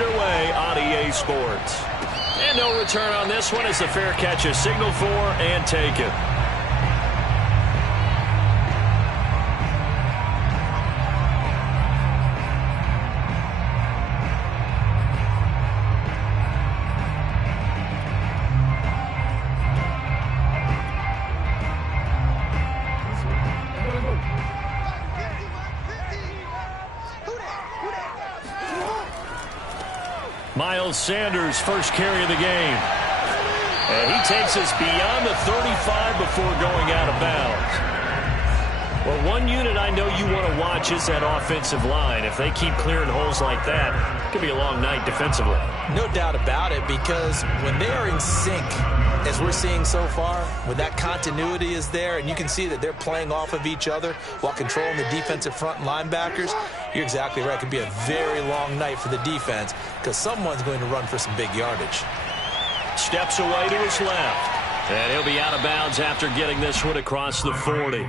underway on EA Sports. And no return on this one as the fair catch is signaled for and taken. Miles Sanders, first carry of the game. And he takes us beyond the 35 before going out of bounds. Well, one unit I know you want to watch is that offensive line. If they keep clearing holes like that, it could be a long night defensively. No doubt about it, because when they are in sync, as we're seeing so far, when that continuity is there, and you can see that they're playing off of each other while controlling the defensive front linebackers, you're exactly right. It could be a very long night for the defense because someone's going to run for some big yardage. Steps away to his left. And he'll be out of bounds after getting this one across the 40.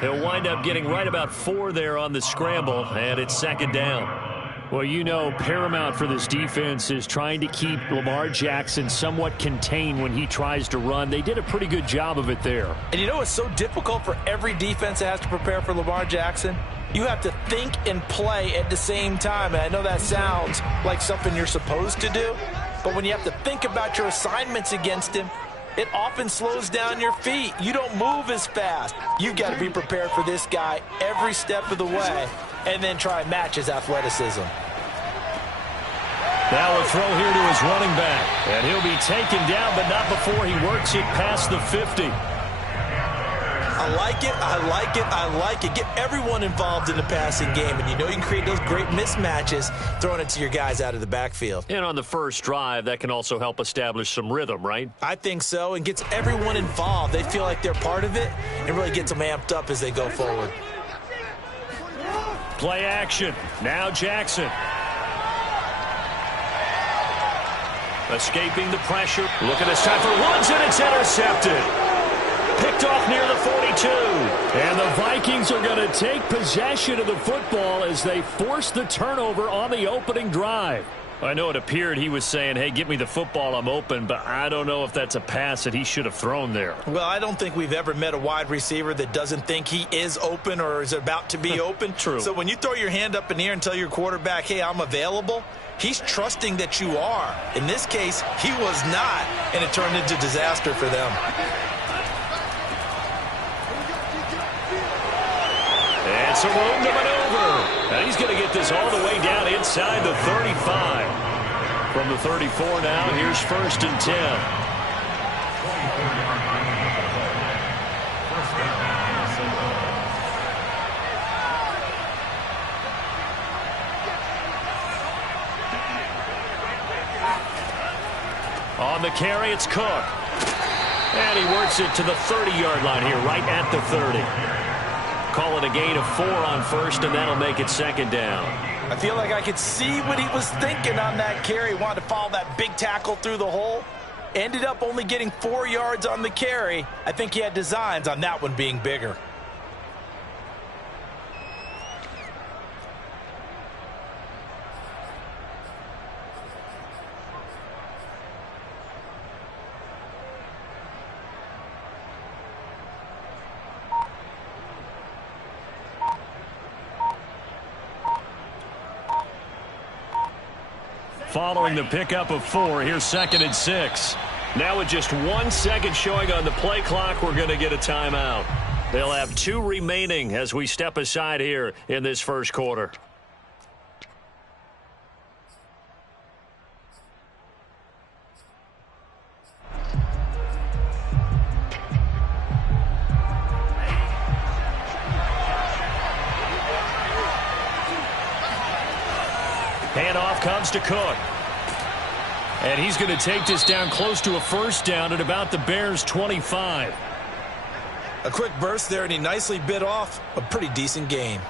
He'll wind up getting right about 4 there on the scramble, and it's second down. Well, you know, paramount for this defense is trying to keep Lamar Jackson somewhat contained when he tries to run. They did a pretty good job of it there. And you know what's so difficult for every defense that has to prepare for Lamar Jackson? You have to think and play at the same time. And I know that sounds like something you're supposed to do, but when you have to think about your assignments against him, it often slows down your feet. You don't move as fast. You've got to be prepared for this guy every step of the way and then try and match his athleticism. Now a throw here to his running back. And he'll be taken down, but not before he works it past the 50. I like it, I like it, I like it. Get everyone involved in the passing game, and you know you can create those great mismatches throwing it to your guys out of the backfield. And on the first drive, that can also help establish some rhythm, right? I think so, and gets everyone involved. They feel like they're part of it and really gets them amped up as they go forward. Play action. Now Jackson. Escaping the pressure. Look at this time for Woods, and it's intercepted. Picked off near the 42. And the Vikings are going to take possession of the football as they force the turnover on the opening drive. I know it appeared he was saying, hey, give me the football, I'm open, but I don't know if that's a pass that he should have thrown there. Well, I don't think we've ever met a wide receiver that doesn't think he is open or is about to be open. True. So when you throw your hand up in the air and tell your quarterback, hey, I'm available, he's trusting that you are. In this case, he was not, and it turned into disaster for them. And some room to maneuver. And he's going to get this all the way down inside the 35. From the 34 now, here's 1st and 10. On the carry, it's Cook. And he works it to the 30-yard line here, right at the 30. Call it a gain of 4 on 1st, and that'll make it 2nd down. I feel like I could see what he was thinking on that carry. He wanted to follow that big tackle through the hole. Ended up only getting 4 yards on the carry. I think he had designs on that one being bigger. Following the pickup of 4, here's 2nd and 6. Now with just 1 second showing on the play clock, we're going to get a timeout. They'll have 2 remaining as we step aside here in this first quarter. Handoff comes to Cook. And he's going to take this down close to a 1st down at about the Bears' 25. A quick burst there, and he nicely bit off a pretty decent gain.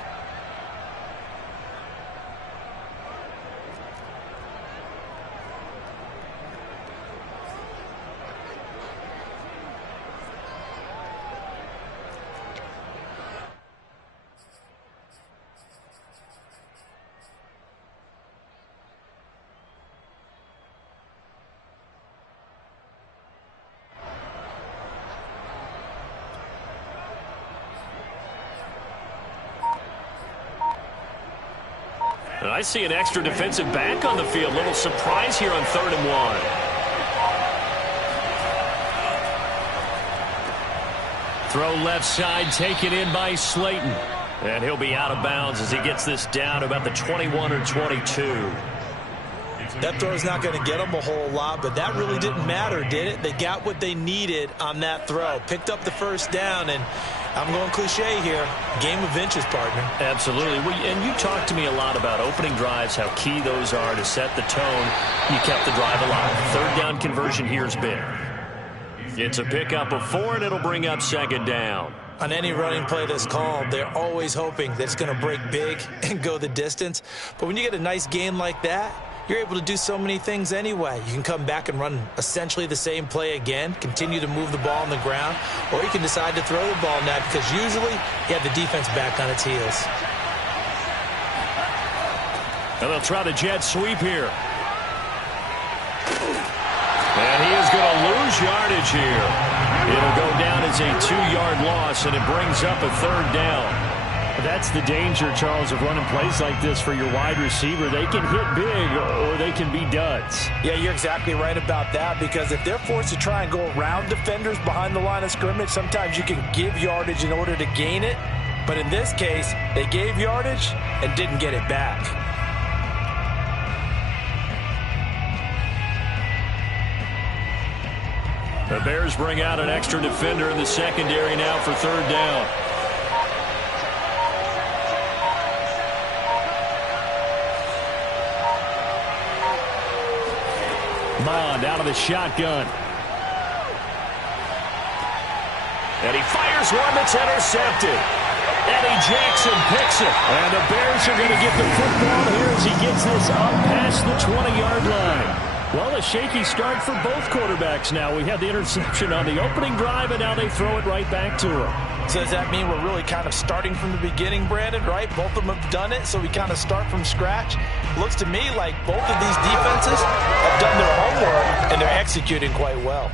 And I see an extra defensive back on the field. Little surprise here on 3rd and 1. Throw left side, taken in by Slayton. And he'll be out of bounds as he gets this down about the 21 or 22. That throw's not going to get them a whole lot, but that really didn't matter, did it? They got what they needed on that throw. Picked up the first down, and I'm going cliche here. Game of inches, partner. Absolutely. And you talked to me a lot about opening drives, how key those are to set the tone. You kept the drive alive. 3rd down conversion here is big. It's a pickup of 4, and it'll bring up 2nd down. On any running play that's called, they're always hoping that it's going to break big and go the distance. But when you get a nice gain like that, you're able to do so many things anyway. You can come back and run essentially the same play again, continue to move the ball on the ground, or you can decide to throw the ball now because usually you have the defense back on its heels. And they'll try the jet sweep here. And he is going to lose yardage here. It'll go down as a 2-yard loss, and it brings up a 3rd down. That's the danger, Charles, of running plays like this for your wide receiver. They can hit big or they can be duds. Yeah, you're exactly right about that, because if they're forced to try and go around defenders behind the line of scrimmage, sometimes you can give yardage in order to gain it. But in this case, they gave yardage and didn't get it back. The Bears bring out an extra defender in the secondary now for 3rd down. Bond out of the shotgun. And he fires one that's intercepted. Eddie Jackson picks it. And the Bears are going to get the football here as he gets this up past the 20-yard line. Well, a shaky start for both quarterbacks now. We had the interception on the opening drive, and now they throw it right back to him. So does that mean we're really kind of starting from the beginning, Brandon, right? Both of them have done it, so we kind of start from scratch. Looks to me like both of these defenses have done their homework, and they're executing quite well.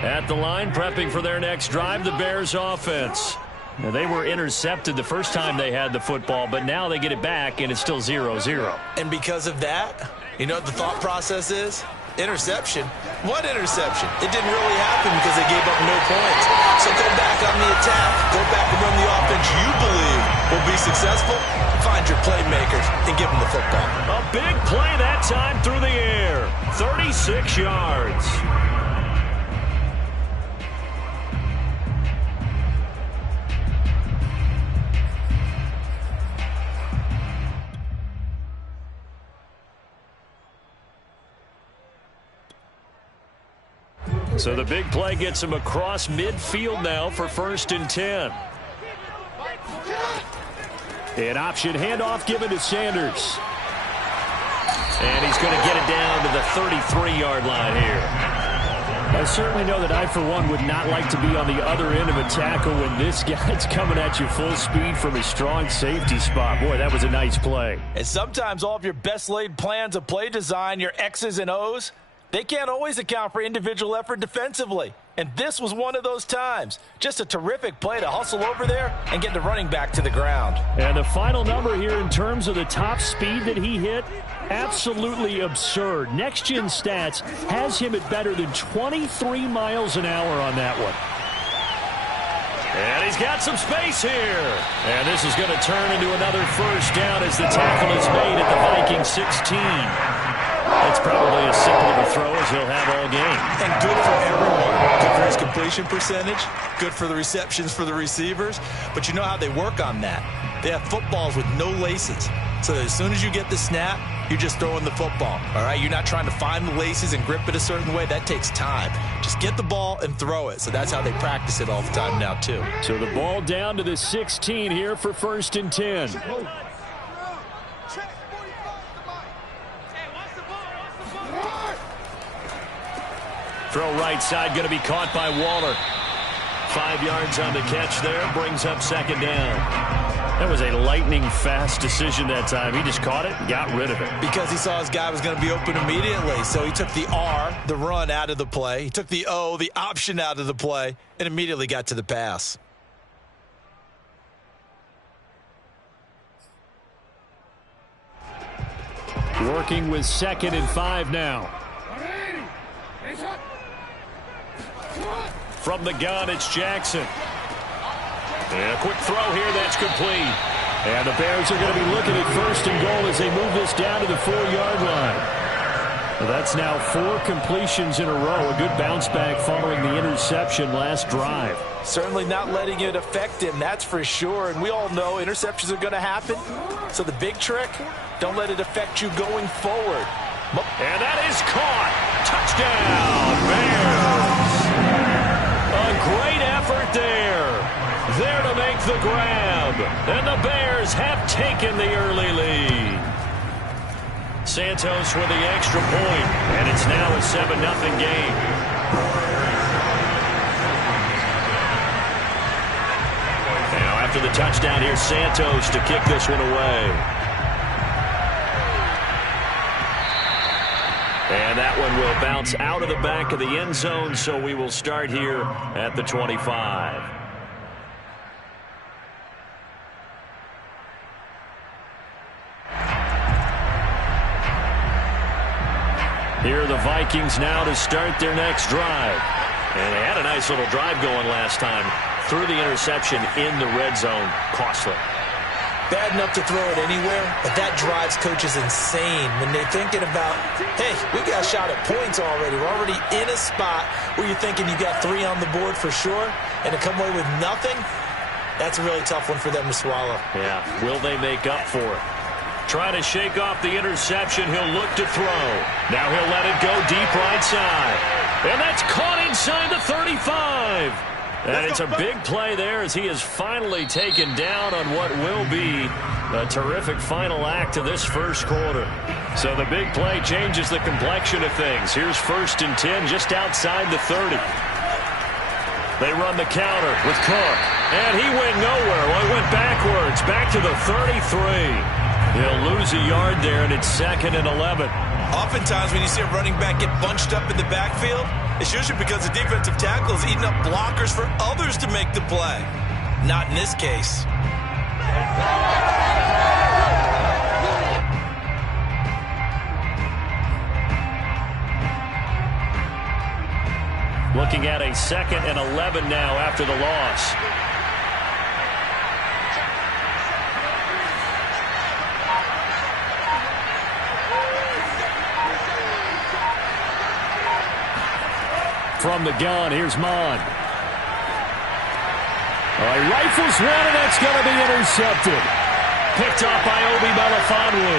At the line, prepping for their next drive, the Bears offense. Now, they were intercepted the first time they had the football, but now they get it back, and it's still 0-0. And because of that, you know what the thought process is? Interception. What interception? It didn't really happen because they gave up no points. So go back on the attack. Go back and run the offense you believe will be successful. Find your playmakers and give them the football. A big play that time through the air. 36 yards. So the big play gets him across midfield now for 1st and 10. An option handoff given to Sanders. And he's going to get it down to the 33-yard line here. I certainly know that I, for one, would not like to be on the other end of a tackle when this guy's coming at you full speed from a strong safety spot. Boy, that was a nice play. And sometimes all of your best laid plans of play design, your X's and O's, they can't always account for individual effort defensively. And this was one of those times. Just a terrific play to hustle over there and get the running back to the ground. And the final number here in terms of the top speed that he hit, absolutely absurd. Next Gen Stats has him at better than 23 miles an hour on that one. And he's got some space here. And this is going to turn into another 1st down as the tackle is made at the Viking 16. That's probably as simple of a throw as he'll have all game. And good for everyone. Good for his completion percentage. Good for the receptions for the receivers. But you know how they work on that. They have footballs with no laces. So as soon as you get the snap, you're just throwing the football. All right? You're not trying to find the laces and grip it a certain way. That takes time. Just get the ball and throw it. So that's how they practice it all the time now, too. So the ball down to the 16 here for 1st and 10. Throw right side, going to be caught by Waller. 5 yards on the catch there, brings up 2nd down. That was a lightning-fast decision that time. He just caught it and got rid of it. Because he saw his guy was going to be open immediately. So he took the R, the run, out of the play. He took the O, the option, out of the play, and immediately got to the pass. Working with 2nd and 5 now. From the gun, it's Jackson. And a quick throw here, that's complete. And the Bears are going to be looking at 1st and goal as they move this down to the 4-yard line. Well, that's now 4 completions in a row. A good bounce back following the interception last drive. Certainly not letting it affect him, that's for sure. And we all know interceptions are going to happen. So the big trick, don't let it affect you going forward. And that is caught. Touchdown, Bears. A great effort there. There to make the grab. And the Bears have taken the early lead. Santos with the extra point, and it's now a 7-0 game. Now after the touchdown, here's Santos to kick this one away. And that one will bounce out of the back of the end zone, so we will start here at the 25. Here are the Vikings now to start their next drive. And they had a nice little drive going last time. Threw the interception in the red zone. Costly. Bad enough to throw it anywhere, but that drives coaches insane when they're thinking about, hey, we got a shot at points already. We're already in a spot where you're thinking you got 3 on the board for sure, and to come away with nothing, that's a really tough one for them to swallow. Yeah, will they make up for it? Trying to shake off the interception. He'll look to throw. Now he'll let it go deep right side. And that's caught inside the 35. And it's a big play there as he is finally taken down on what will be a terrific final act of this first quarter. So the big play changes the complexion of things. Here's 1st and 10 just outside the 30. They run the counter with Cook. And he went nowhere. Well, he went backwards. Back to the 33. He'll lose a yard there, and it's 2nd and 11. Oftentimes when you see a running back get bunched up in the backfield, it's usually because the defensive tackle is eating up blockers for others to make the play. Not in this case. Looking at a 2nd and 11 now after the loss. From the gun, here's Mon. Rifles one, and that's going to be intercepted. Picked up by Obi Melifonwu.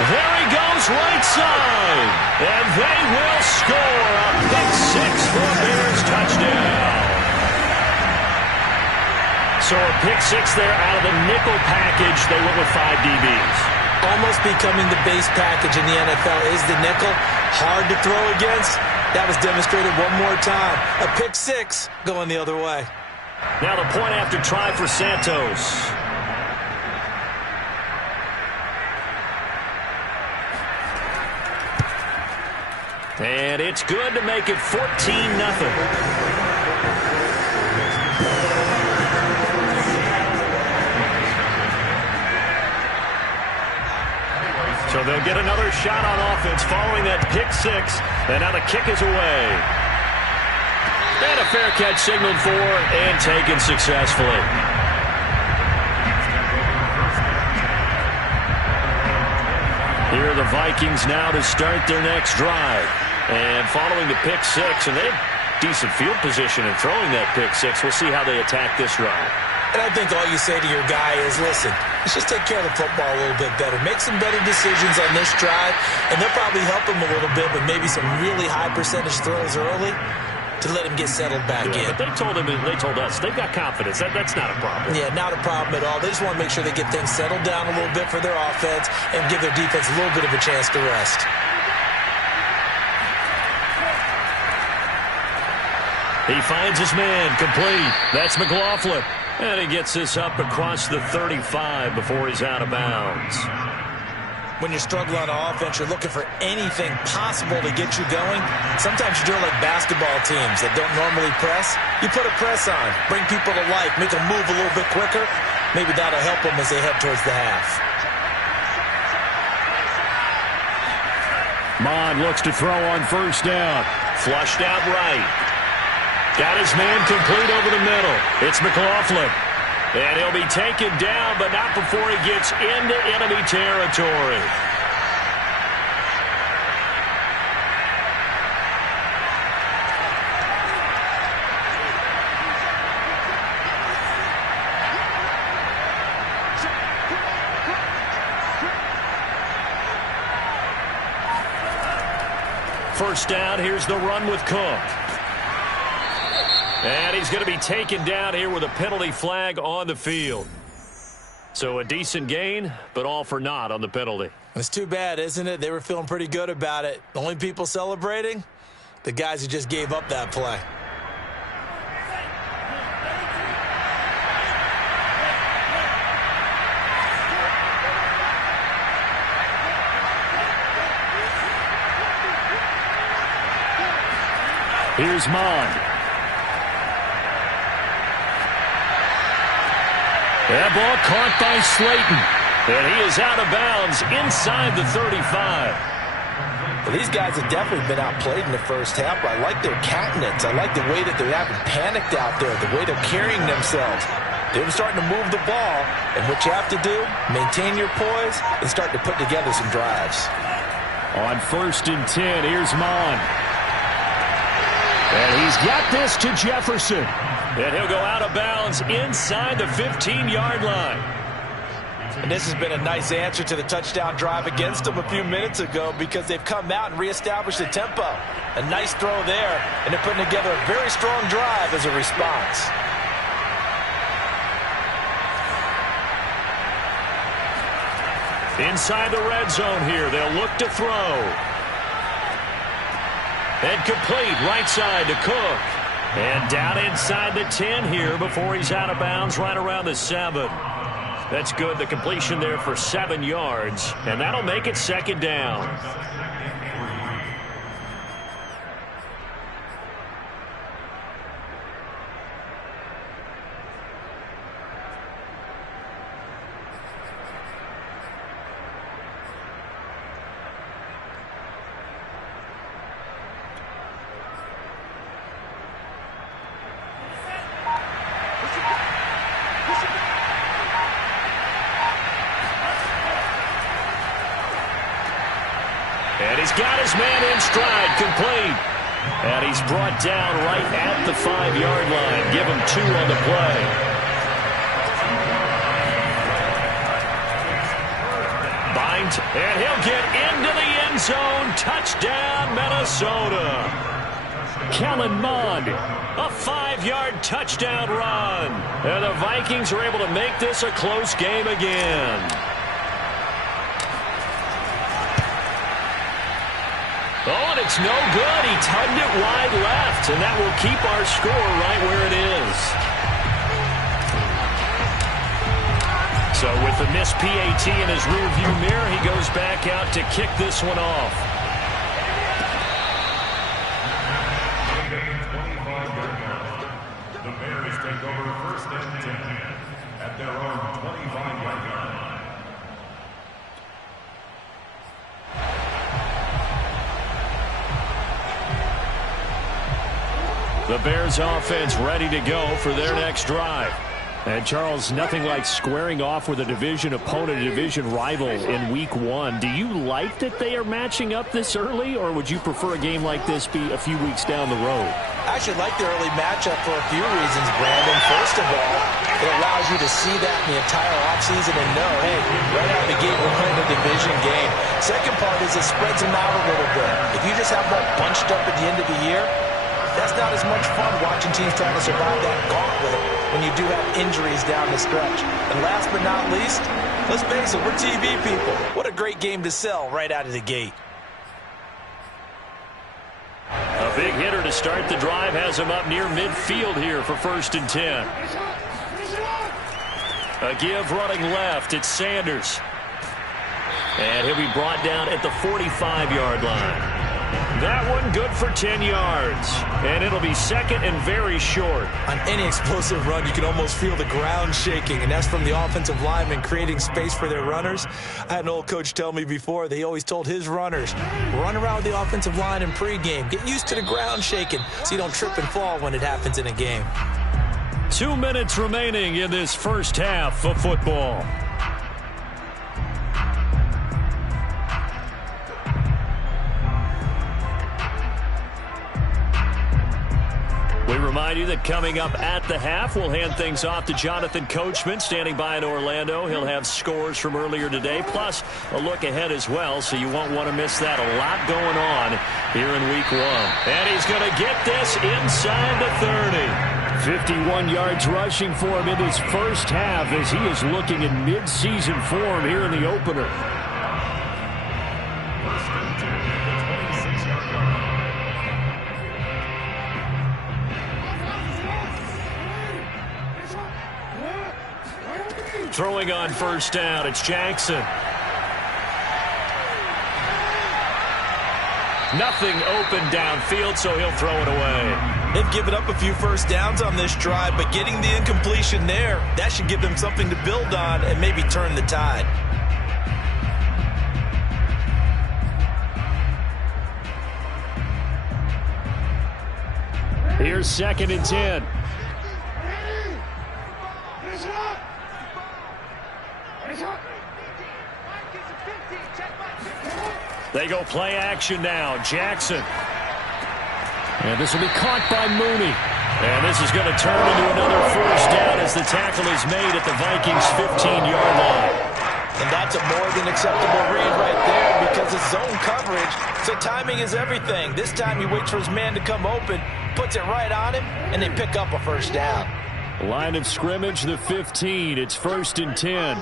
There he goes, right side. And they will score a pick 6 for a Bears touchdown. So a pick 6 there out of the nickel package. They went with 5 DBs. Almost becoming the base package in the NFL is the nickel. Hard to throw against. That was demonstrated one more time. A pick 6 going the other way. Now the point after try for Santos. And it's good to make it 14-0. So they'll get another shot on offense following that pick 6. And now the kick is away. And a fair catch signaled for and taken successfully. Here are the Vikings now to start their next drive. And following the pick 6, and they have decent field position in throwing that pick 6. We'll see how they attack this drive. And I think all you say to your guy is, listen, let's just take care of the football a little bit better. Make some better decisions on this drive, and they'll probably help him a little bit with maybe some really high percentage throws early to let him get settled back in. But they told us, they've got confidence. That's not a problem. Yeah, not a problem at all. They just want to make sure they get things settled down a little bit for their offense and give their defense a little bit of a chance to rest. He finds his man, complete. That's McLaughlin. And he gets this up across the 35 before he's out of bounds. When you're struggling on offense, you're looking for anything possible to get you going. Sometimes you do it like basketball teams that don't normally press. You put a press on, bring people to life, make them move a little bit quicker. Maybe that'll help them as they head towards the half. Mond looks to throw on first down. Flushed out right. Got his man complete over the middle. It's McLaughlin. And he'll be taken down, but not before he gets into enemy territory. First down, here's the run with Cook. And he's going to be taken down here with a penalty flag on the field. So a decent gain, but all for naught on the penalty. It's too bad, isn't it? They were feeling pretty good about it. The only people celebrating? The guys who just gave up that play. Here's Mond. That ball caught by Slayton. And he is out of bounds inside the 35. Well, these guys have definitely been outplayed in the first half. I like their countenance. I like the way that they're having panicked out there, the way they're carrying themselves. They're starting to move the ball. And what you have to do, maintain your poise and start to put together some drives. On 1st and 10, here's Mond. And he's got this to Jefferson. And he'll go out of bounds inside the 15-yard line. And this has been a nice answer to the touchdown drive against them a few minutes ago because they've come out and reestablished the tempo. A nice throw there, and they're putting together a very strong drive as a response. Inside the red zone here, they'll look to throw. And complete right side to Cook. And down inside the 10 here before he's out of bounds right around the 7. That's good. The completion there for 7 yards. And that'll make it 2nd down. And he's got his man in stride, complete. And he's brought down right at the 5-yard line. Give him 2 on the play. Bind, and he'll get into the end zone. Touchdown, Minnesota. Kellen Mond, a 5-yard touchdown run. And the Vikings are able to make this a close game again. Oh, and it's no good. He tugged it wide left, and that will keep our score right where it is. So with the missed PAT in his rearview mirror, he goes back out to kick this one off. The Bears take over 1st and 10 at their own 25-yard line. The Bears offense ready to go for their next drive. And, Charles, nothing like squaring off with a division opponent, a division rival in Week 1. Do you like that they are matching up this early, or would you prefer a game like this be a few weeks down the road? I actually like the early matchup for a few reasons, Brandon. First of all, it allows you to see that in the entire offseason and know, hey, right out of the gate, we're playing a division game. Second part is it spreads them out a little bit. If you just have them all bunched up at the end of the year, that's not as much fun watching teams trying to survive that gauntlet when you do have injuries down the stretch. And last but not least, let's face it, we're TV people. What a great game to sell right out of the gate. A big hitter to start the drive has him up near midfield here for 1st and 10. A give running left. It's Sanders. And he'll be brought down at the 45-yard line. That one good for 10 yards. And it'll be second and very short. On any explosive run, you can almost feel the ground shaking, and that's from the offensive linemen creating space for their runners. I had an old coach tell me before, they always told his runners, run around the offensive line in pregame. Get used to the ground shaking so you don't trip and fall when it happens in a game. 2 minutes remaining in this first half of football. We remind you that coming up at the half, we'll hand things off to Jonathan Coachman, standing by in Orlando. He'll have scores from earlier today, plus a look ahead as well, so you won't want to miss that. A lot going on here in Week 1. And he's going to get this inside the 30. 51 yards rushing for him in his first half as he is looking in mid-season form here in the opener. Throwing on first down, it's Jackson. Nothing open downfield, so he'll throw it away. They've given up a few first downs on this drive, but getting the incompletion there, that should give them something to build on and maybe turn the tide. Here's second and 10. They go play action now. Jackson. And this will be caught by Mooney. And this is going to turn into another first down as the tackle is made at the Vikings' 15-yard line. And that's a more than acceptable read right there because it's zone coverage, so timing is everything. This time he waits for his man to come open, puts it right on him, and they pick up a first down. Line of scrimmage, the 15. It's first and 10.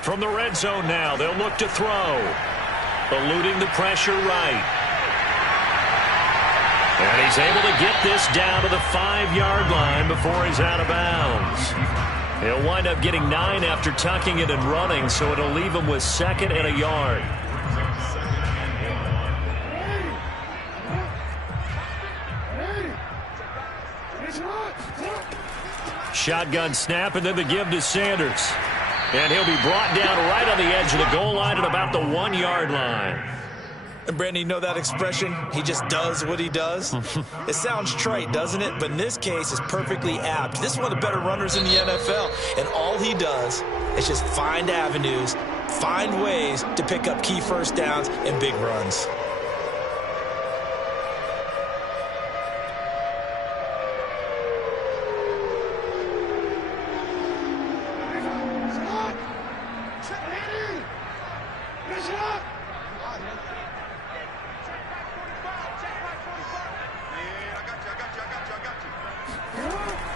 From the red zone now, they'll look to throw. Eluding the pressure right. And he's able to get this down to the 5-yard line before he's out of bounds. He'll wind up getting 9 after tucking it and running, so it'll leave him with second and a yard. Shotgun snap, and then the give to Sanders. And he'll be brought down right on the edge of the goal line at about the 1-yard line. And Brandon, you know that expression? He just does what he does? It sounds trite, doesn't it? But in this case, it's perfectly apt. This is one of the better runners in the NFL. And all he does is just find avenues, find ways to pick up key first downs and big runs.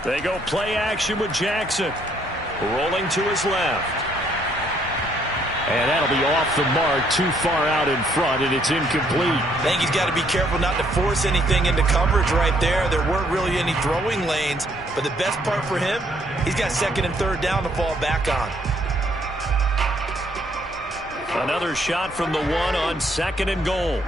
They go play action with Jackson. Rolling to his left. And that'll be off the mark, too far out in front, and it's incomplete. I think he's got to be careful not to force anything into coverage right there. There weren't really any throwing lanes, but the best part for him, he's got second and third down to fall back on. Another shot from the 1 on second and goal.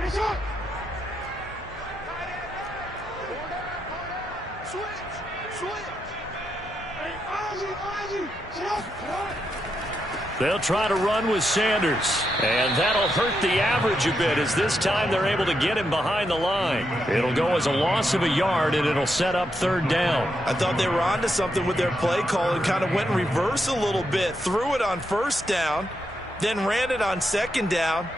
They'll try to run with Sanders, and that'll hurt the average a bit as this time they're able to get him behind the line. It'll go as a loss of a yard, and it'll set up third down. I thought they were onto something with their play call and kind of went in reverse a little bit. Threw it on first down, then ran it on second down.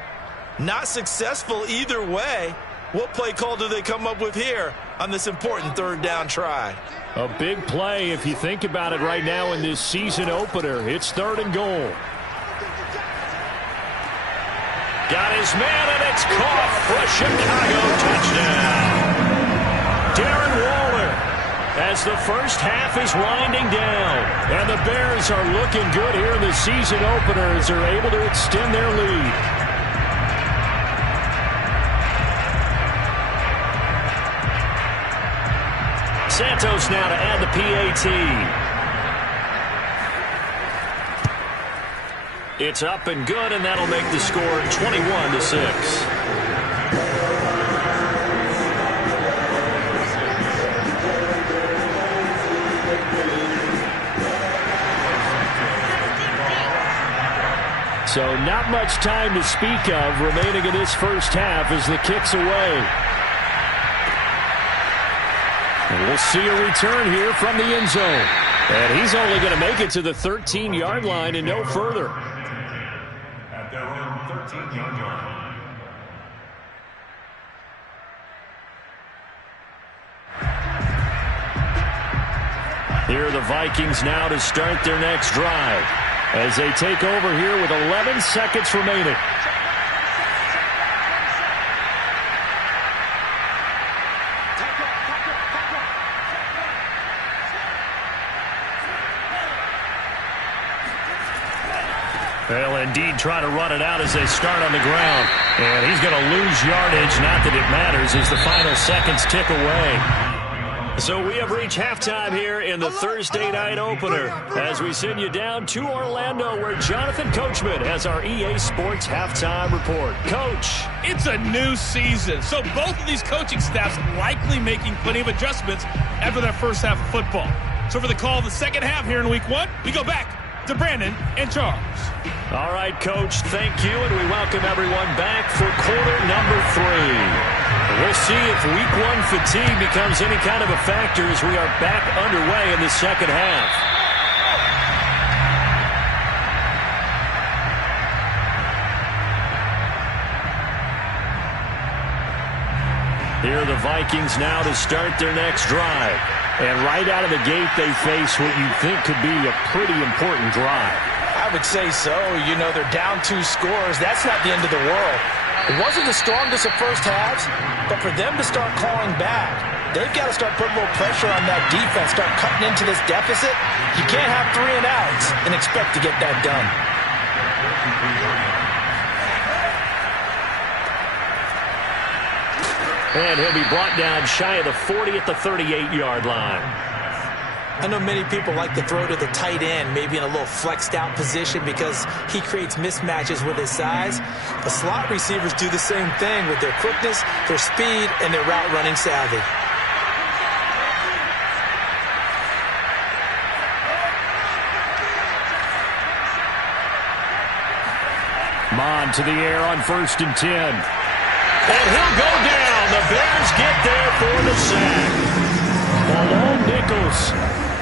Not successful either way. What play call do they come up with here on this important third down try? A big play if you think about it right now in this season opener. It's third and goal. Got his man, and it's caught for a Chicago touchdown. Darren Waller, as the first half is winding down. And the Bears are looking good here in the season opener as they're able to extend their lead. Santos now to add the PAT. It's up and good, and that'll make the score 21-6. So not much time to speak of remaining in this first half as the kick's away. And we'll see a return here from the end zone. And he's only going to make it to the 13-yard line and no further. At their own 13-yard line. Here are the Vikings now to start their next drive as they take over here with 11 seconds remaining. They'll indeed try to run it out as they start on the ground. And he's going to lose yardage. Not that it matters as the final seconds tick away. So we have reached halftime here in the Thursday night opener as we send you down to Orlando where Jonathan Coachman has our EA Sports halftime report. Coach. It's a new season, so both of these coaching staffs likely making plenty of adjustments after that first half of football. So for the call of the second half here in week one, we go back to Brandon and Charles. All right, Coach, thank you, and we welcome everyone back for quarter number 3. We'll see if week one fatigue becomes any kind of a factor as we are back underway in the second half. Here are the Vikings now to start their next drive. And right out of the gate, they face what you think could be a pretty important drive. I would say so. You know, they're down 2 scores. That's not the end of the world. It wasn't the strongest of first halves, but for them to start clawing back, they've got to start putting a little pressure on that defense, start cutting into this deficit. You can't have 3 and outs and expect to get that done. And he'll be brought down shy of the 40 at the 38-yard line. I know many people like to throw to the tight end, maybe in a little flexed out position because he creates mismatches with his size. The slot receivers do the same thing with their quickness, their speed, and their route running savvy. Mon to the air on 1st and 10. And he'll go down. The Bears get there for the sack. Malone Nichols.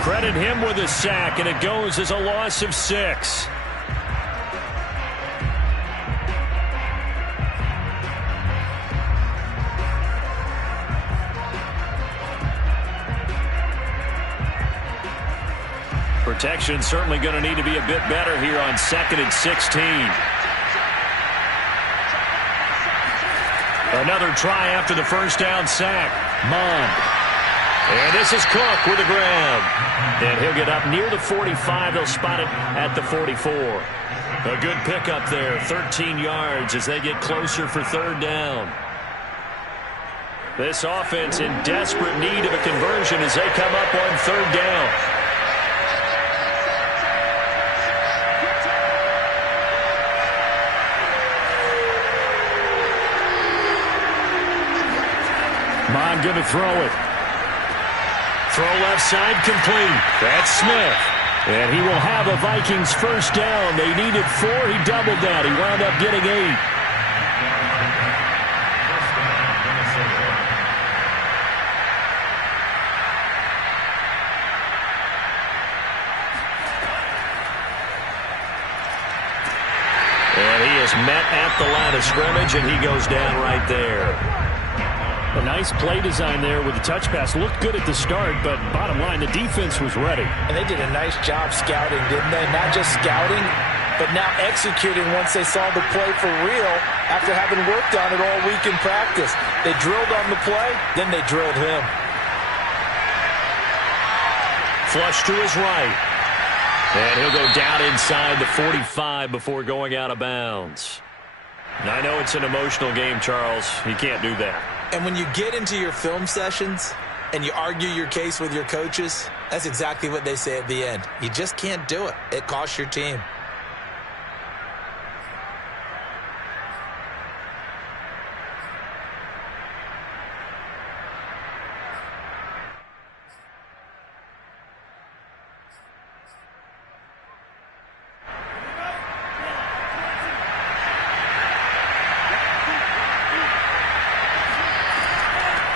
Credit him with a sack, and it goes as a loss of 6. Protection certainly going to need to be a bit better here on 2nd and 16. Another try after the first down sack. Mon. And this is Cook with the grab. And he'll get up near the 45. They'll spot it at the 44. A good pickup there. 13 yards as they get closer for 3rd down. This offense in desperate need of a conversion as they come up on 3rd down. Mon going to throw it. Throw left side complete. That's Smith. And he will have a Vikings first down. They needed 4. He doubled that. He wound up getting 8. And he is met at the line of scrimmage, and he goes down right there. A nice play design there with the touch pass. Looked good at the start, but bottom line, the defense was ready. And they did a nice job scouting, didn't they? Not just scouting, but now executing once they saw the play for real after having worked on it all week in practice. They drilled on the play, then they drilled him. Flush to his right. And he'll go down inside the 45 before going out of bounds. Now, I know it's an emotional game, Charles. You can't do that. And when you get into your film sessions and you argue your case with your coaches, that's exactly what they say at the end. You just can't do it. It costs your team.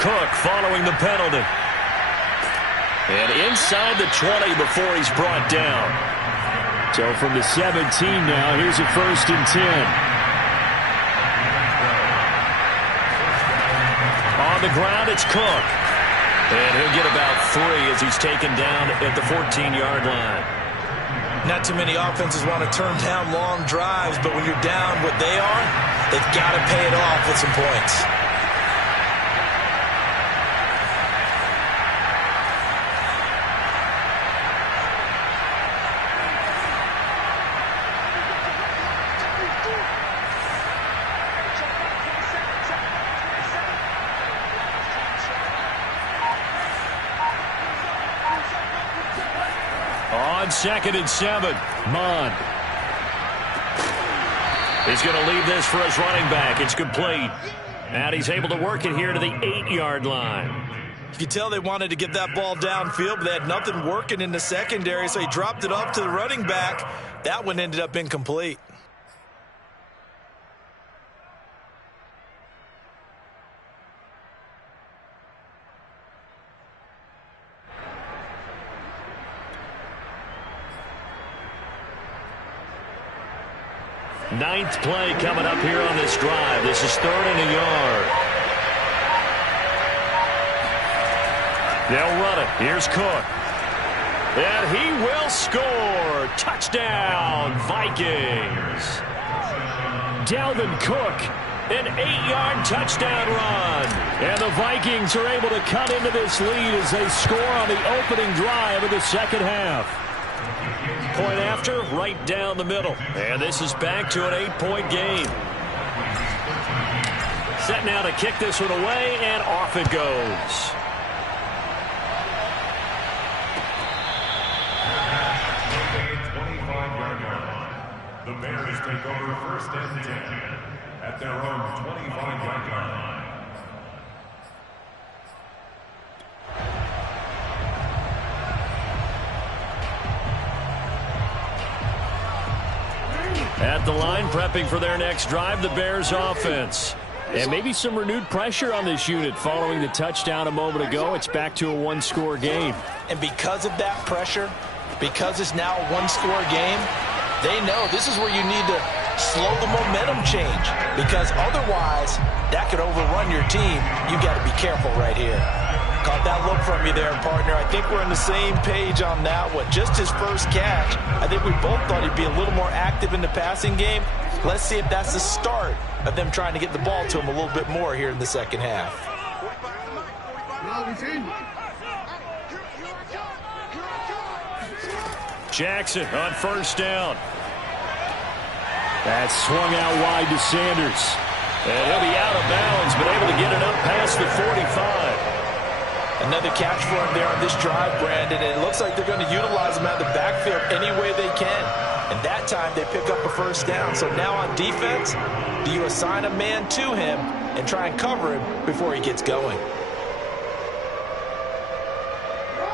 Cook following the penalty. And inside the 20 before he's brought down. So from the 17 now, here's a 1st and 10. On the ground, it's Cook. And he'll get about 3 as he's taken down at the 14-yard line. Not too many offenses want to turn down long drives, but when you're down what they are, they've got to pay it off with some points. On 2nd and 7, Mon. He's going to leave this for his running back. It's complete. And he's able to work it here to the 8-yard line. You can tell they wanted to get that ball downfield, but they had nothing working in the secondary, so he dropped it off to the running back. That one ended up incomplete. Ninth play coming up here on this drive. This is 3rd and a yard. They'll run it. Here's Cook. And he will score. Touchdown, Vikings. Dalvin Cook, an 8-yard touchdown run. And the Vikings are able to cut into this lead as they score on the opening drive of the second half. Point after, right down the middle. And this is back to an 8-point game. Set now to kick this one away, and off it goes. The Bears take over 1st and 10 at their own 25-yard line. At the line, prepping for their next drive, the Bears offense. And maybe some renewed pressure on this unit following the touchdown a moment ago. It's back to a 1-score game. And because of that pressure, because it's now a 1-score game, they know this is where you need to slow the momentum change, because otherwise that could overrun your team. You got to be careful right here. Caught that look from you there, partner. I think we're on the same page on that one. Just his first catch. I think we both thought he'd be a little more active in the passing game. Let's see if that's the start of them trying to get the ball to him a little bit more here in the second half. Jackson on 1st down. That's swung out wide to Sanders. And he'll be out of bounds, but able to get it up past the 45. Another catch for him there on this drive, Brandon, and it looks like they're going to utilize him out of the backfield any way they can. And that time they pick up a 1st down. So now on defense, do you assign a man to him and try and cover him before he gets going?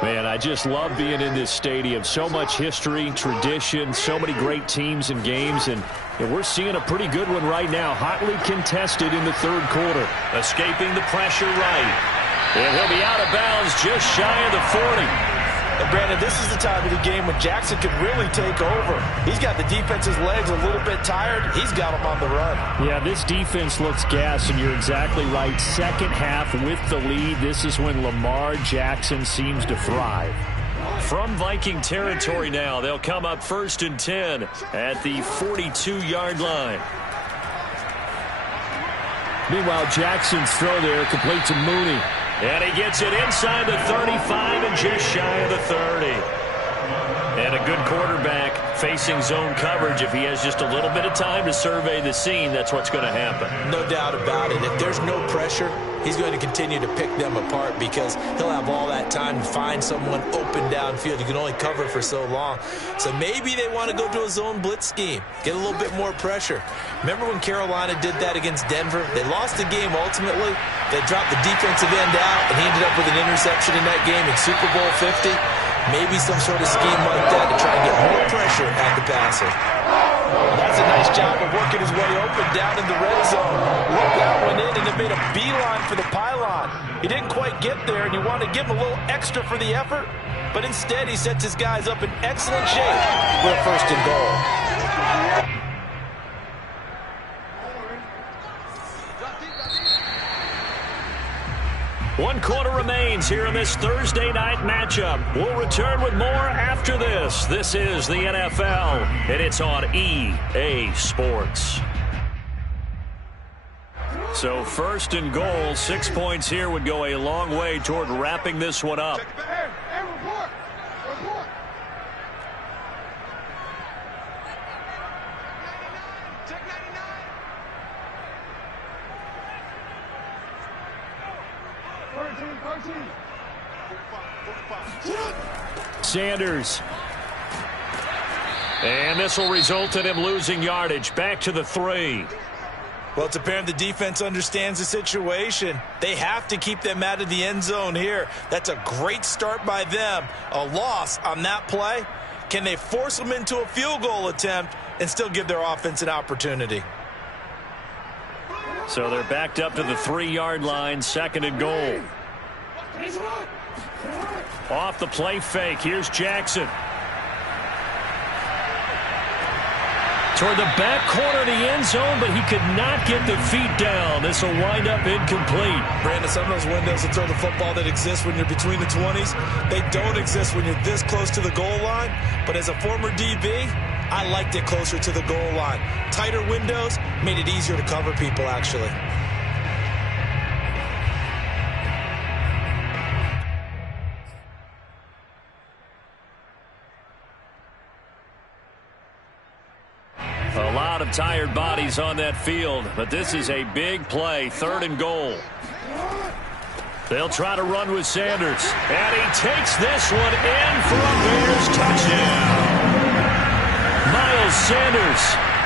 Man, I just love being in this stadium. So much history, tradition, so many great teams and games, and we're seeing a pretty good one right now. Hotly contested in the 3rd quarter. Escaping the pressure right. And he'll be out of bounds just shy of the 40. And Brandon, this is the time of the game when Jackson can really take over. He's got the defense's legs a little bit tired. He's got them on the run. Yeah, this defense looks gassed, and you're exactly right. Second half with the lead, this is when Lamar Jackson seems to thrive. From Viking territory now, they'll come up 1st and 10 at the 42-yard line. Meanwhile, Jackson's throw there complete to Mooney. And he gets it inside the 35 and just shy of the 30. And a good quarterback facing zone coverage. If he has just a little bit of time to survey the scene, that's what's going to happen. No doubt about it. If there's no pressure, he's going to continue to pick them apart because he'll have all that time to find someone open downfield. You can only cover for so long. So maybe they want to go to a zone blitz scheme, get a little bit more pressure. Remember when Carolina did that against Denver? They lost the game ultimately. They dropped the defensive end out, and he ended up with an interception in that game in Super Bowl 50. Maybe some sort of scheme like that to try and get more pressure at the passer. That's a nice job of working his way open down in the red zone. Look, that one in, and it made a beeline for the pylon. He didn't quite get there, and you want to give him a little extra for the effort, but instead he sets his guys up in excellent shape with a 1st and goal. One quarter remains here in this Thursday night matchup. We'll return with more after this. This is the NFL, and it's on EA Sports. So 1st and goal, 6 points here would go a long way toward wrapping this one up. Sanders. And this will result in him losing yardage. Back to the 3. Well, it's apparent the defense understands the situation. They have to keep them out of the end zone here. That's a great start by them. A loss on that play. Can they force them into a field goal attempt and still give their offense an opportunity? So they're backed up to the 3-yard line, 2nd and goal. Off the play fake. Here's Jackson. Toward the back corner of the end zone, but he could not get the feet down. This will wind up incomplete. Brandon, some of those windows to throw the football that exist when you're between the 20s, they don't exist when you're this close to the goal line. But as a former DB, I liked it closer to the goal line. Tighter windows made it easier to cover people, actually. A lot of tired bodies on that field, but this is a big play, 3rd and goal. They'll try to run with Sanders, and he takes this one in for a Bears touchdown. Miles Sanders,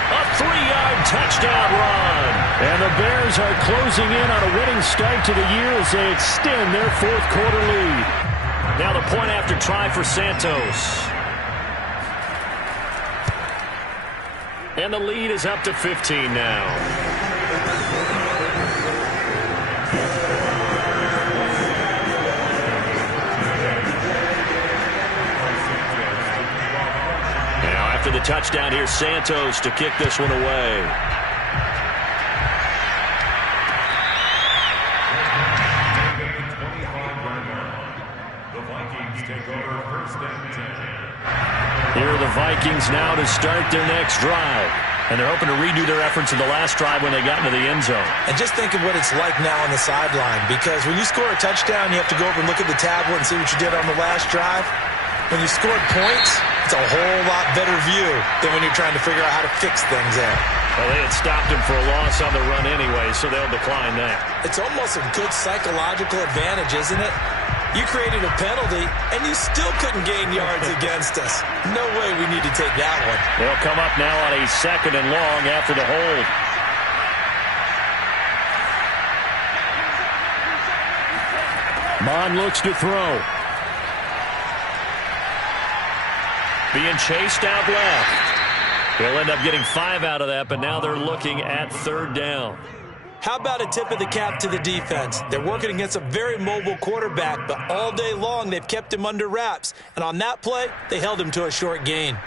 a 3-yard touchdown run. And the Bears are closing in on a winning start to the year as they extend their 4th quarter lead. Now the point after try for Santos. And the lead is up to 15 now. Now after the touchdown, here's Santos to kick this one away. The Vikings take over 1st and 10. Here are the Vikings now to start their next drive. And they're hoping to redo their efforts in the last drive when they got into the end zone. And just think of what it's like now on the sideline, because when you score a touchdown, you have to go over and look at the tablet and see what you did on the last drive. When you scored points, it's a whole lot better view than when you're trying to figure out how to fix things there. Well, they had stopped him for a loss on the run anyway, so they'll decline that. It's almost a good psychological advantage, isn't it? You created a penalty, and you still couldn't gain yards against us. No way we need to take that one. They'll come up now on a 2nd and long after the hold. Mon looks to throw. Being chased out left. They'll end up getting 5 out of that, but now they're looking at 3rd down. How about a tip of the cap to the defense? They're working against a very mobile quarterback, but all day long they've kept him under wraps. And on that play, they held him to a short gain.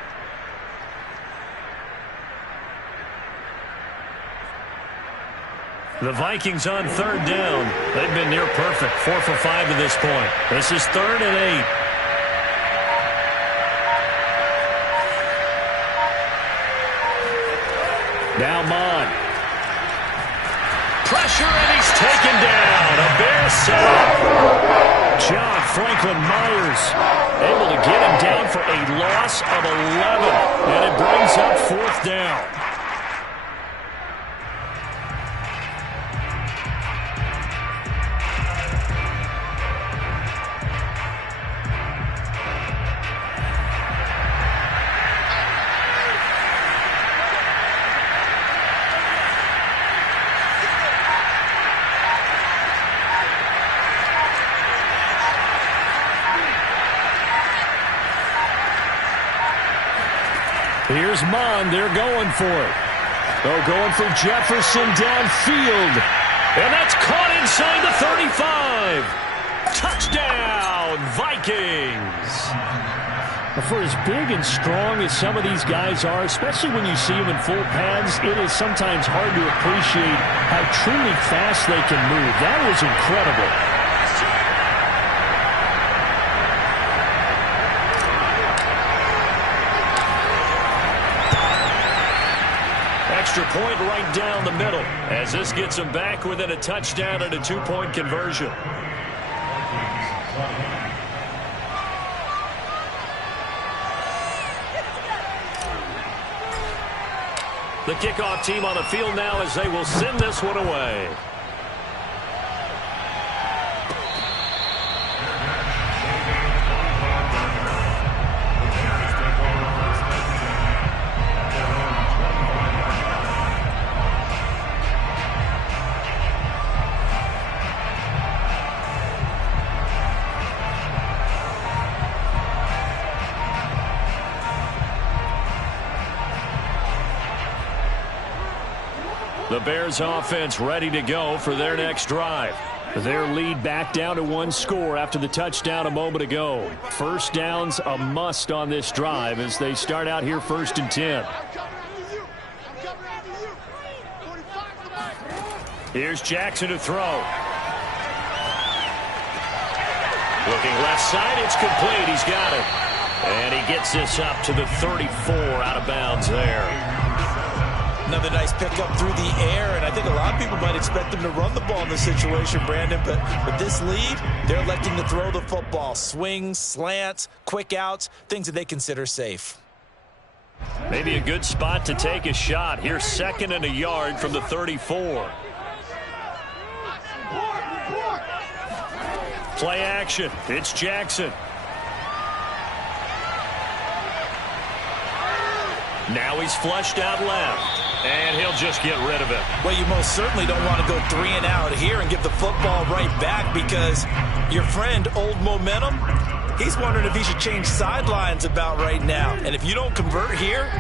The Vikings on 3rd down. They've been near perfect, 4 for 5 to this point. This is 3rd and 8. Now Mon. Pressure, and he's taken down. A Bears sack. John Franklin Myers able to get him down for a loss of 11. And it brings up 4th down. Here's Mond. They're going for it. Oh, going for Jefferson downfield. And that's caught inside the 35. Touchdown, Vikings. For as big and strong as some of these guys are, especially when you see them in full pads, it is sometimes hard to appreciate how truly fast they can move. That was incredible. Extra point right down the middle as this gets them back within a touchdown and a 2-point conversion. The kickoff team on the field now as they will send this one away. The Bears offense ready to go for their next drive. Their lead back down to 1 score after the touchdown a moment ago. First down's a must on this drive as they start out here 1st and 10. Here's Jackson to throw. Looking left side, it's complete. He's got it. And he gets this up to the 34 out of bounds there. Another nice pickup through the air, and I think a lot of people might expect them to run the ball in this situation, Brandon, but with this lead, they're electing to throw the football. Swings, slants, quick outs, things that they consider safe. Maybe a good spot to take a shot. Here's 2nd and a yard from the 34. Play action. It's Jackson. Now he's flushed out left. And he'll just get rid of it. Well, you most certainly don't want to go 3 and out here and give the football right back because your friend, Old Momentum, he's wondering if he should change sidelines about right now. And if you don't convert here,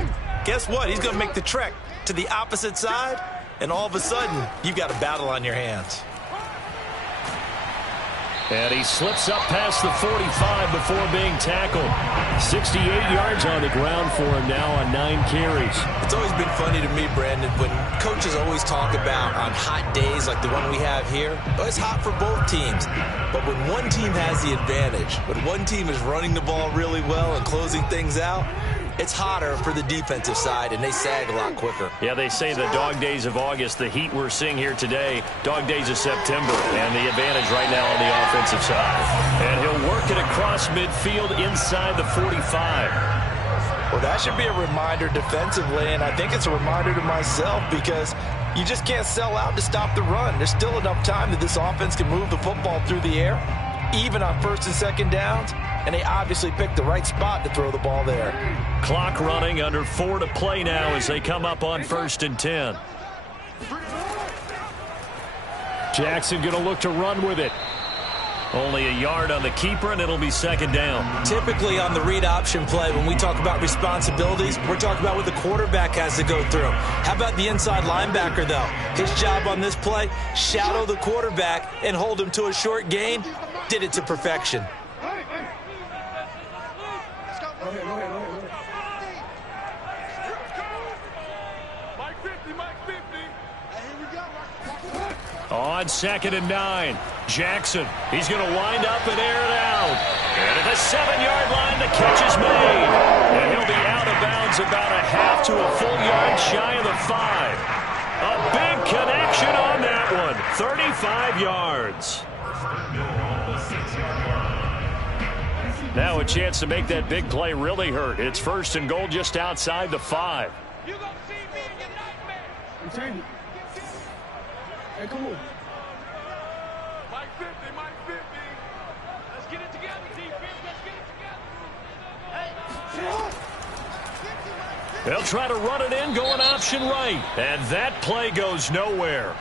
guess what? He's going to make the trek to the opposite side, and all of a sudden, you've got a battle on your hands. And he slips up past the 45 before being tackled. 68 yards on the ground for him now on 9 carries. It's always been funny to me, Brandon, when coaches always talk about on hot days like the one we have here, it's hot for both teams. But when one team has the advantage, when one team is running the ball really well and closing things out, it's hotter for the defensive side, and they sag a lot quicker. Yeah, they say the dog days of August, the heat we're seeing here today, dog days of September, and the advantage right now on the offensive side. And he'll work it across midfield inside the 45. Well, that should be a reminder defensively, and I think it's a reminder to myself because you just can't sell out to stop the run. There's still enough time that this offense can move the football through the air, even on 1st and 2nd downs. And they obviously picked the right spot to throw the ball there. Clock running, under 4 to play now as they come up on 1st and 10. Jackson going to look to run with it. Only a yard on the keeper, and it'll be 2nd down. Typically on the read option play, when we talk about responsibilities, we're talking about what the quarterback has to go through. How about the inside linebacker, though? His job on this play, shadow the quarterback and hold him to a short gain. Did it to perfection. On 2nd and 9, Jackson. He's going to wind up and air it out. And at the 7-yard line, the catch is made. And he'll be out of bounds about a half to a full yard shy of the 5. A big connection on that one. 35 yards. Now a chance to make that big play really hurt. It's 1st and goal just outside the 5. You gonna see me in your nightmare. Hey, come on. Mike 50, Mike 50. Let's get it together, defense. Let's get it together. Hey. They'll try to run it in, going option right. And that play goes nowhere.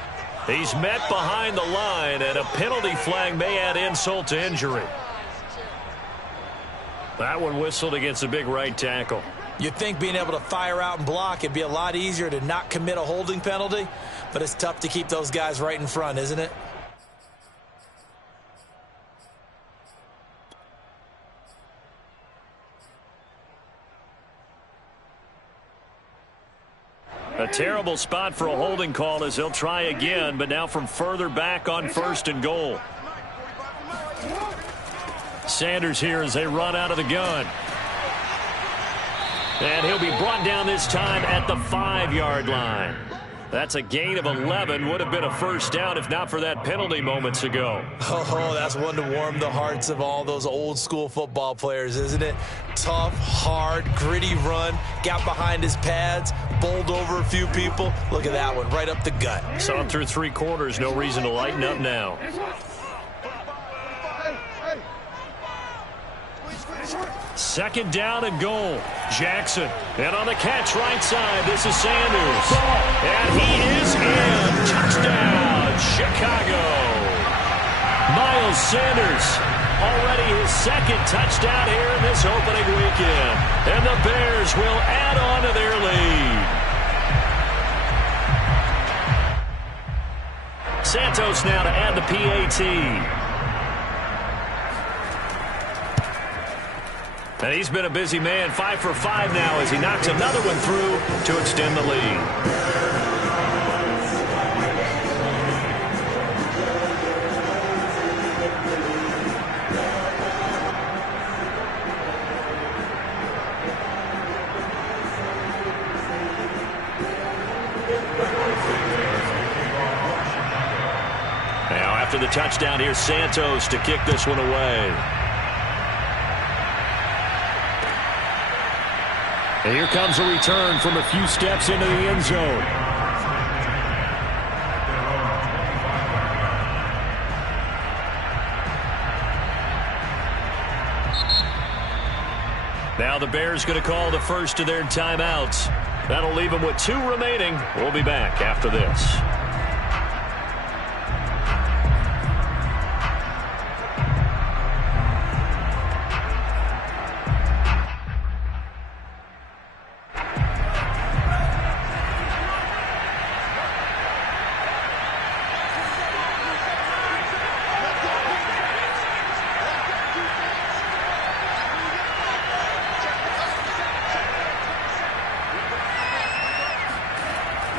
He's met behind the line, and a penalty flag may add insult to injury. That one whistled against a big right tackle. You'd think being able to fire out and block, it'd be a lot easier to not commit a holding penalty, but it's tough to keep those guys right in front, isn't it? A terrible spot for a holding call as they'll try again, but now from further back on 1st and goal. Sanders here as they run out of the gun. And he'll be brought down this time at the 5-yard line. That's a gain of 11. Would have been a first down if not for that penalty moments ago. Oh, that's one to warm the hearts of all those old school football players, isn't it? Tough, hard, gritty run. Got behind his pads, bowled over a few people. Look at that one, right up the gut. Saw him through 3 quarters. No reason to lighten up now. Second down and goal. Jackson. And on the catch right side, this is Sanders. And he is in. Touchdown, Chicago. Miles Sanders. Already his 2nd touchdown here in this opening weekend. And the Bears will add on to their lead. Santos now to add the PAT. And he's been a busy man, 5 for 5 now as he knocks another one through to extend the lead. Now after the touchdown, here's Santos to kick this one away. And here comes a return from a few steps into the end zone. Now the Bears going to call the first of their timeouts. That'll leave them with 2 remaining. We'll be back after this.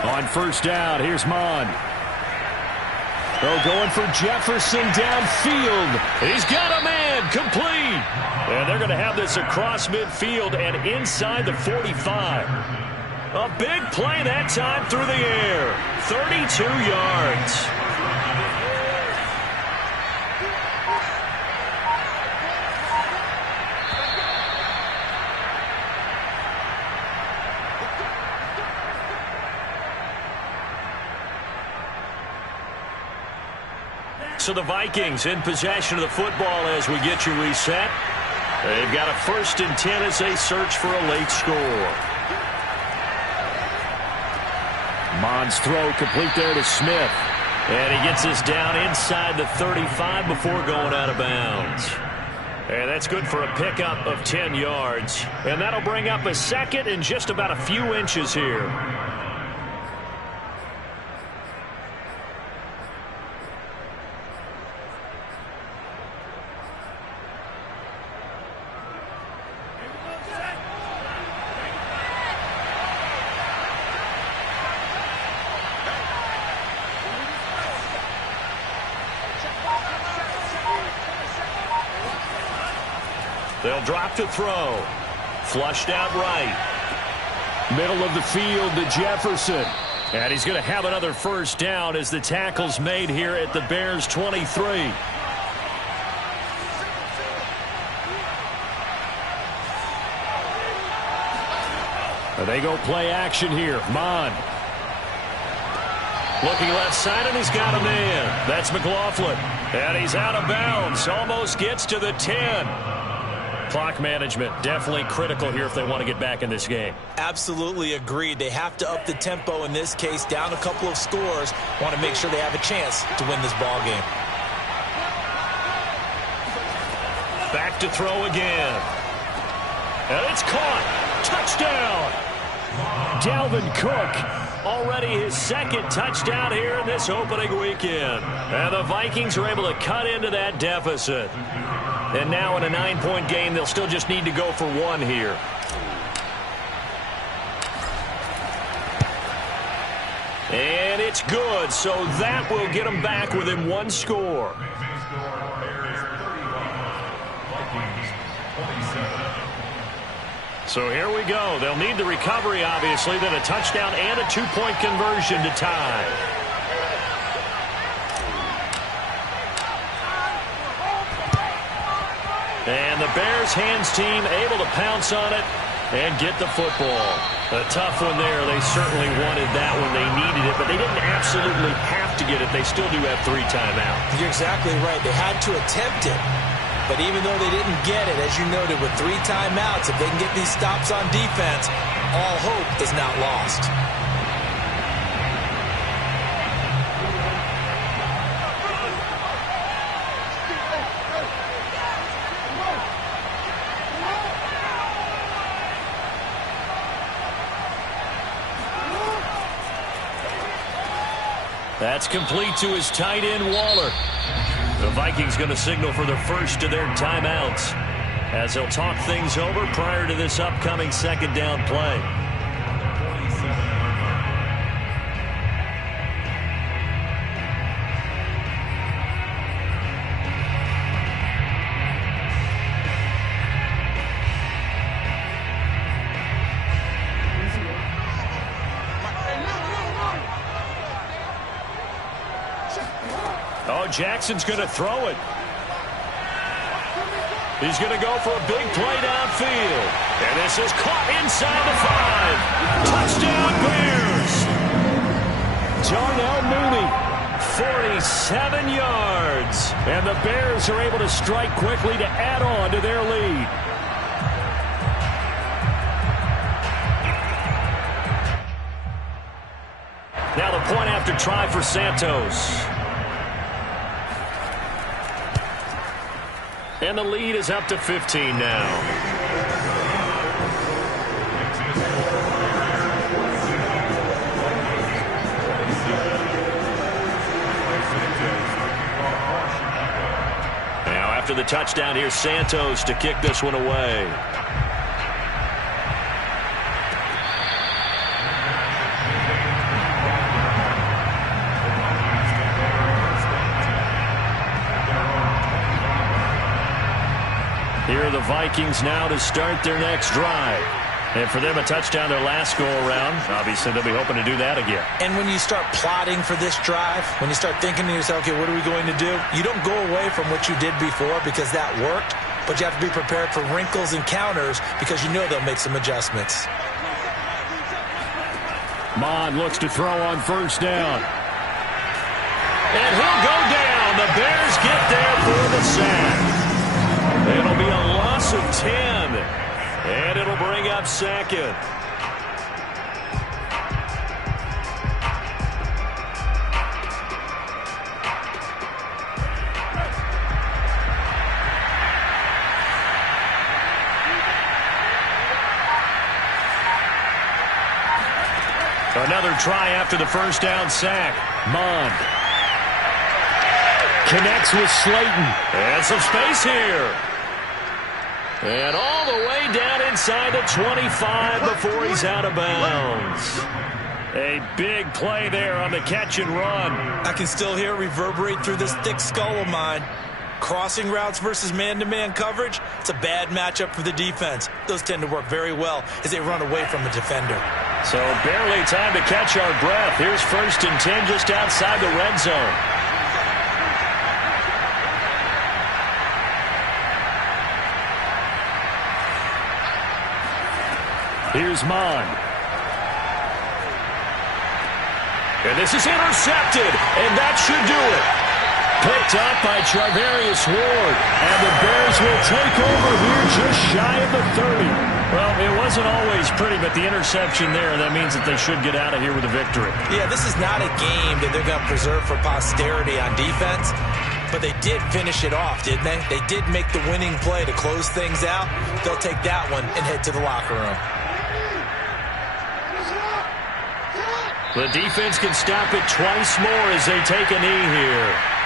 On first down, here's Mon. Oh, going for Jefferson downfield. He's got a man, complete. And they're going to have this across midfield and inside the 45. A big play that time through the air. 32 yards. So the Vikings in possession of the football as we get you reset. They've got a 1st and 10 as they search for a late score. Mon's throw complete there to Smith. And he gets this down inside the 35 before going out of bounds. And that's good for a pickup of 10 yards. And that'll bring up a 2nd and just about a few inches here. They'll drop to throw. Flushed out right. Middle of the field to Jefferson. And he's going to have another first down as the tackle's made here at the Bears 23. And they go play action here. Mon. Looking left side, and he's got a man. That's McLaughlin. And he's out of bounds. Almost gets to the 10. Clock management definitely critical here if they want to get back in this game. Absolutely agreed. They have to up the tempo in this case, down a couple of scores. Want to make sure they have a chance to win this ball game. Back to throw again. And it's caught. Touchdown. Dalvin Cook, already his second touchdown here in this opening weekend. And the Vikings are able to cut into that deficit. And now in a 9-point game, they'll still just need to go for one here. And it's good, so that will get them back within one score. So here we go. They'll need the recovery, obviously, then a touchdown and a 2-point conversion to tie. And the Bears hands team able to pounce on it and get the football. A tough one there. They certainly wanted that when they needed it, but they didn't absolutely have to get it. They still do have 3 timeouts. You're exactly right. They had to attempt it. But even though they didn't get it, as you noted, with 3 timeouts, if they can get these stops on defense, all hope is not lost. That's complete to his tight end, Waller. The Vikings going to signal for the first of their timeouts as they'll talk things over prior to this upcoming second down play. Jackson's going to throw it. He's going to go for a big play downfield. And this is caught inside the 5. Touchdown Bears. Darnell Mooney, 47 yards. And the Bears are able to strike quickly to add on to their lead. Now the point after try for Santos. And the lead is up to 15 now. Now after the touchdown, here's Santos to kick this one away. Here are the Vikings now to start their next drive. And for them, a touchdown their last go-around. Obviously, they'll be hoping to do that again. And when you start plotting for this drive, when you start thinking to yourself, okay, what are we going to do? You don't go away from what you did before because that worked, but you have to be prepared for wrinkles and counters because you know they'll make some adjustments. Mond looks to throw on first down. And he'll go down. The Bears get there for the sack. It'll be a loss of 10, and it'll bring up second. Another try after the first down sack. Mond connects with Slayton. And some space here. And all the way down inside the 25 before he's out of bounds. A big play there on the catch and run. I can still hear it reverberate through this thick skull of mine. Crossing routes versus man-to-man coverage, it's a bad matchup for the defense. Those tend to work very well as they run away from the defender. So barely time to catch our breath. Here's 1st and 10 just outside the red zone. Here's Mond. And this is intercepted, and that should do it. Picked up by Charvarius Ward, and the Bears will take over here just shy of the 30. Well, it wasn't always pretty, but the interception there, that means that they should get out of here with a victory. Yeah, this is not a game that they're going to preserve for posterity on defense. but they did finish it off, didn't they? They did make the winning play to close things out. They'll take that one and head to the locker room. The defense can stop it twice more as they take a knee here.